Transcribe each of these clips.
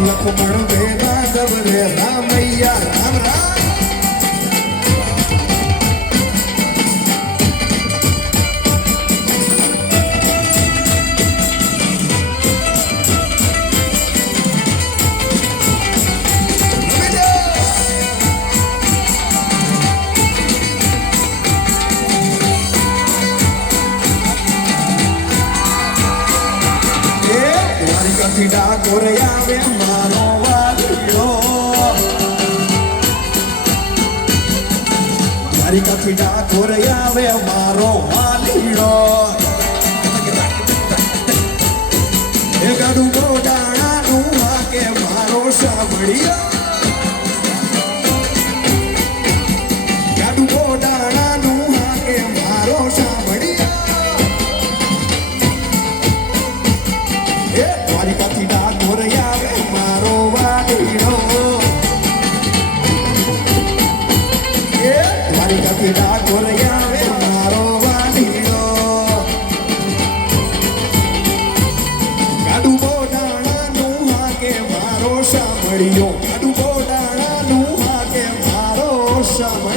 લખમણ બે માધવ રે રામૈયા રામ રામ દ્વારિકાથી ડાકોર આવે મારો વાલીડો દ્વારિકાથી ડાકોર આવે મારો વાલીડો એ ગાડું ગોડાણાનું વાગે મારો સાંભળ્યો. સાંભળ્યો ગાડું બોડાણાનું હાકે મારો સાંભળ્યો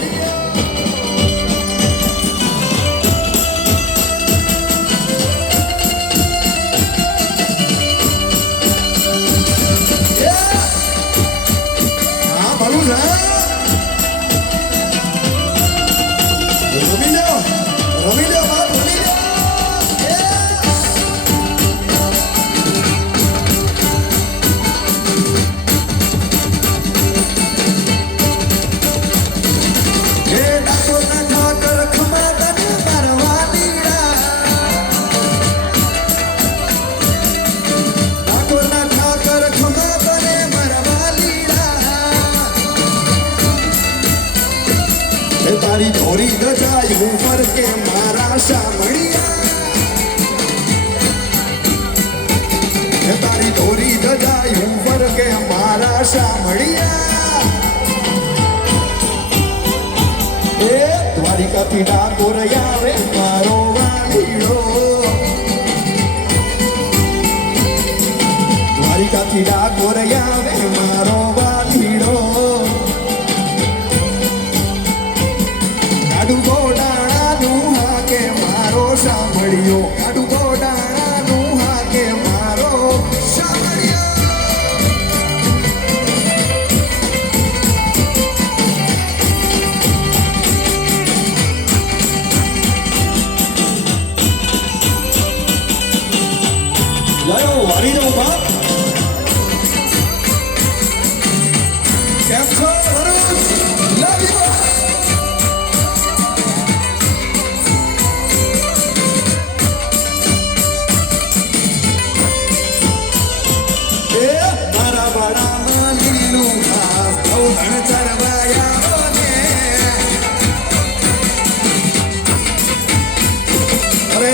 તારી ધોરી દજાય ઉપર કે મારા સામળિયા તારી ધોરી ઉપર કે મારા સામળિયા દ્વારિકાથી ડાકોર આવે મારો વાડીડો દ્વારિકાથી ડાકોર આવે મારો કાડુ ગોડાણાનું હાકે મારો સાંભળ્યો. કાડુ ગોડાણાનું હાકે મારો સાંભળ્યો. લાયો એ મારા વાડામાં લીલું ઘાસ ગૌધણ ચરવાયા ને અરે